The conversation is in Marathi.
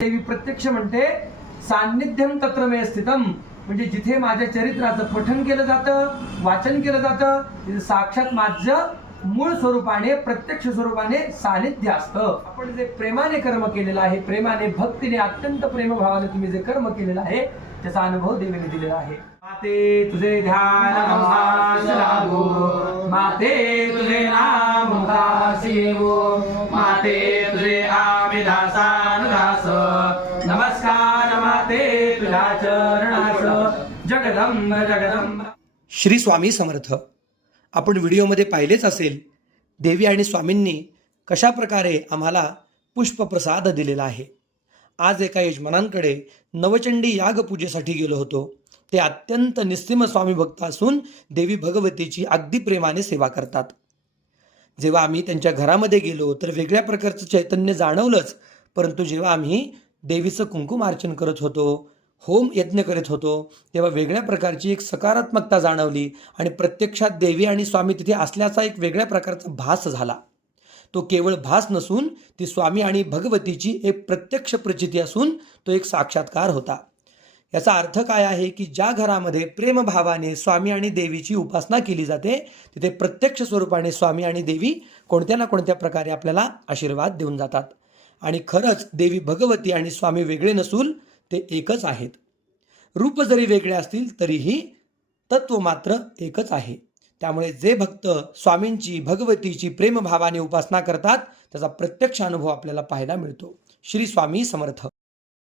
देवी प्रत्यक्ष म्हणते सान्निध्यम तत्र मे स्थितम, म्हणजे जिथे माझ्या चरित्राचं पठन केलं जातं, वाचन केलं जातं, तिथे साक्षात माझं मूळ स्वरूपाने प्रत्यक्ष स्वरूपाने सानिध्य असतं. आपण जे प्रेमाने कर्म केलेलं आहे, प्रेमाने भक्तीने अत्यंत प्रेमभावाने तुम्ही जे कर्म केलेलं आहे त्याचा अनुभव देवीने दिलेला आहे. माते तुझे ध्यान मुखास लागो, माते तुझे नाम मुखास येवो, माते तुझे आम्ही दासानुदास नमस्कार माते तुझ्या चरणास जगदंब जगदंब. श्री स्वामी समर्थ. आपण व्हिडिओमध्ये पाहिलेच असेल देवी आणि स्वामींनी कशा प्रकारे आम्हाला पुष्पप्रसाद दिलेला आहे. आज एका यजमानांकडे नवचंडी याग पूजेसाठी गेलो होतो. ते अत्यंत निस्सीम स्वामी भक्त असून देवी भगवतीची अगदी प्रेमाने सेवा करतात. जेव्हा आम्ही त्यांच्या घरामध्ये गेलो तर वेगळ्या प्रकारचं चैतन्य जाणवलंच, परंतु जेव्हा आम्ही देवीचं कुंकुमार्चन करत होतो, होम यज्ञ करत होतो, तेव्हा वेगळ्या प्रकारची एक सकारात्मकता जाणवली आणि प्रत्यक्षात देवी आणि स्वामी तिथे असल्याचा एक वेगळ्या प्रकारचा भास झाला. तो केवळ भास नसून ती स्वामी आणि भगवतीची एक प्रत्यक्ष प्रचिती असून तो एक साक्षात्कार होता. याचा अर्थ काय आहे की ज्या घरामध्ये प्रेमभावाने स्वामी आणि देवीची उपासना केली जाते तिथे प्रत्यक्ष स्वरूपाने स्वामी आणि देवी कोणत्या ना कोणत्या प्रकारे आपल्याला आशीर्वाद देऊन जातात. आणि खरंच देवी भगवती आणि स्वामी वेगळे नसून ते एकच आहेत. रूप जरी वेगळे असतील तरीही तत्व मात्र एकच आहे. त्यामुळे जे भक्त स्वामींची भगवतीची प्रेमभावाने उपासना करतात त्याचा प्रत्यक्ष अनुभव आपल्याला पाहायला मिळतो. श्री स्वामी समर्थ.